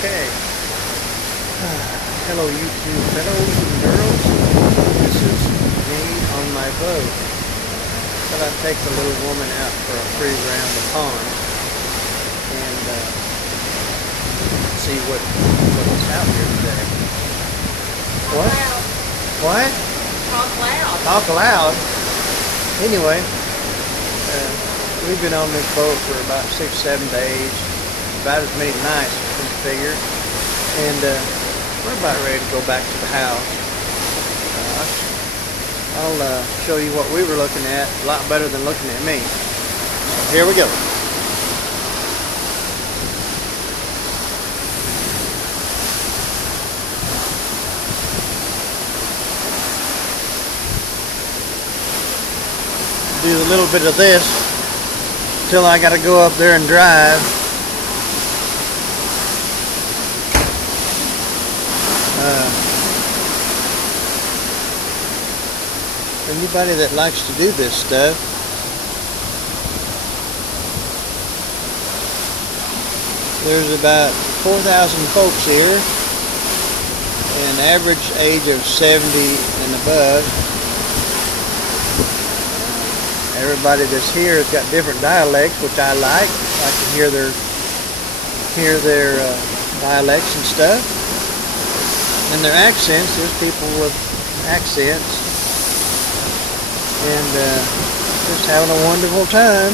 Okay. Hello YouTube fellows and girls. This is me on my boat. Thought I'd take the little woman out for a cruise around the pond and see what's out here today. Talk What? loud. What? Talk loud. Talk loud. Anyway, we've been on this boat for about 6-7 days, about as many nights as you can figure, and we're about ready to go back to the house. I'll show you what we were looking at, a lot better than looking at me. So here we go. Do a little bit of this till I got to go up there and drive. Anybody that likes to do this stuff, there's about 4,000 folks here, and average age of 70 and above. Everybody that's here has got different dialects, which I like. I can hear their dialects and stuff, and their accents. There's people with accents, and just having a wonderful time.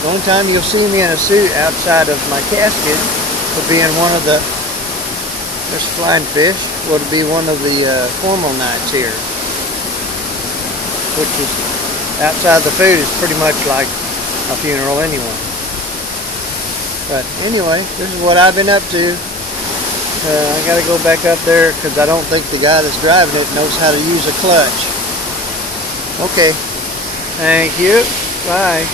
The only time you'll see me in a suit outside of my casket would be in one of the, there's flying fish, would be one of the formal nights here, which is outside the food is pretty much like a funeral anyway. But anyway, this is what I've been up to. I got to go back up there because I don't think the guy that's driving it knows how to use a clutch. Okay, thank you. Bye.